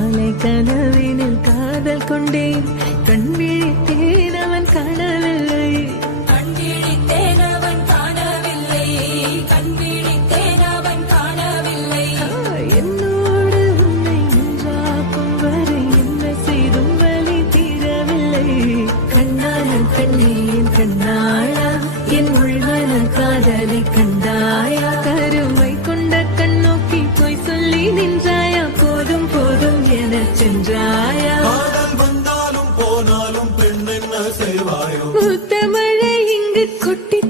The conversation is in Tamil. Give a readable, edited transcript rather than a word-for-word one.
மாலை கனவினில் காதல் கொண்டேன் கண் விழித்தேன் அவன் காணவில்லை கண் விழித்தேன் அவன் காணவில்லை கண் விழித்தேன் அவன் காணவில்லை என்னோடு உன்னை ஒன்றாக்கும் வரை என்ன செய்தும் வலி தீரவில்லை கண்ணான கண்ணேன் கண்ணாளா என் உள்மன காதலை கண்டாயா கருமை கொண்ட கண்ணோக்கி போய் சொல்லி நின்றாயா போதும் போதும் என சென்றாயா காதல் வந்தாலும் போனாலும் பெண் என்ன செய்வாயோ ஊத்த மழை இங்கு கொட்டி